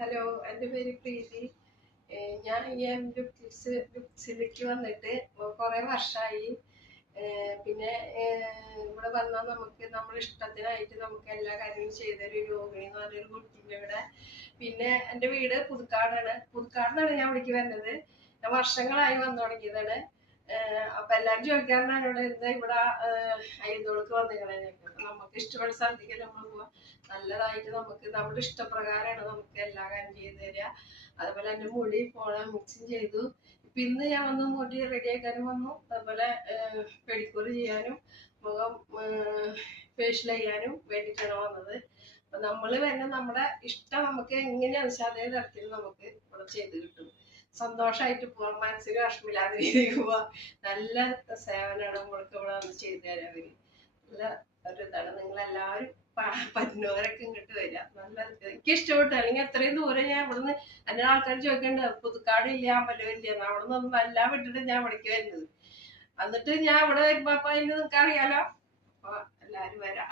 Hello, എൻ്റെ പേര് പ്രീതി. ഞാൻ ഈ ലുക്സിലേക്ക് വന്നിട്ട് കുറേ വർഷമായി. പിന്നെ ഇവിടെ വന്നാൽ നമുക്ക് നമ്മുടെ ഇഷ്ടത്തിനായിട്ട് നമുക്ക് എല്ലാ കാര്യങ്ങളും ചെയ്തൊരു രോഹിണി എന്ന് പറഞ്ഞൊരു കുട്ടിൻ്റെ ഇവിടെ. പിന്നെ എൻ്റെ വീട് പുതുക്കാടാണ് ഞാൻ ഇവിടേക്ക് വരുന്നത്. ഞാൻ വർഷങ്ങളായി വന്നു തുടങ്ങിയതാണ്. അപ്പൊ എല്ലാരും ചോദിക്കാറുണ്ട് എന്നോട് എന്താ ഇവിടെ അയ്യന്തോൾക്ക് വന്നിങ്ങനെ. നമുക്ക് ഇഷ്ടപ്പെട്ട സ്ഥലത്തേക്ക് നമ്മൾ പോവാ. നല്ലതായിട്ട് നമുക്ക് നമ്മുടെ ഇഷ്ടപ്രകാരമാണ് നമുക്ക് എല്ലാ കാര്യം ചെയ്തു തരിക. അതുപോലെ എന്റെ മുടി പോണം മിക്സിങ് ചെയ്തു. ഇപ്പൊ ഇന്ന് ഞാൻ വന്ന് മുടി റെഡി ആക്കാനും വന്നു. അതുപോലെ പെഡിക്യൂർ ചെയ്യാനും മുഖം ഫേഷ്യൽ ചെയ്യാനും വേണ്ടിയിട്ടാണ് വന്നത്. അപ്പൊ നമ്മള് തന്നെ നമ്മുടെ ഇഷ്ടം നമുക്ക് എങ്ങനെയാണെന്ന് വെച്ചാൽ അതേ തരത്തിൽ നമുക്ക് ഇവിടെ ചെയ്ത് കിട്ടും. സന്തോഷമായിട്ട് പോവാം, മനസ്സിന് വിഷമില്ലാതെ രീതിക്ക് പോവാം. നല്ല സേവനമാണ് നമ്മൾക്ക് ഇവിടെ വന്ന് ചെയ്തു തരാൻ അവര്. നല്ല ഒരു ഇതാണ്. നിങ്ങളെല്ലാവരും പറ്റുന്നവരൊക്കെ ഇങ്ങോട്ട് വരിക. നല്ല എനിക്ക് ഇഷ്ടപ്പെട്ടു. അല്ലെങ്കിൽ എത്രയും ദൂരം ഞാൻ ഇവിടുന്ന് എല്ലാ ആൾക്കാർ ചോദിക്കണ്ട് പുതുക്കാട് ഇല്ല, അമ്പലം ഇല്ല. അവിടെ നിന്നൊന്നും എല്ലാം വിട്ടിട്ട് ഞാൻ ഇവിടേക്ക് വരുന്നത്. എന്നിട്ട് ഞാൻ ഇവിടെ വരുമ്പോ അപ്പൊ അതിന് നിനക്ക് അറിയാലോ. അപ്പൊ എല്ലാരും വരാം.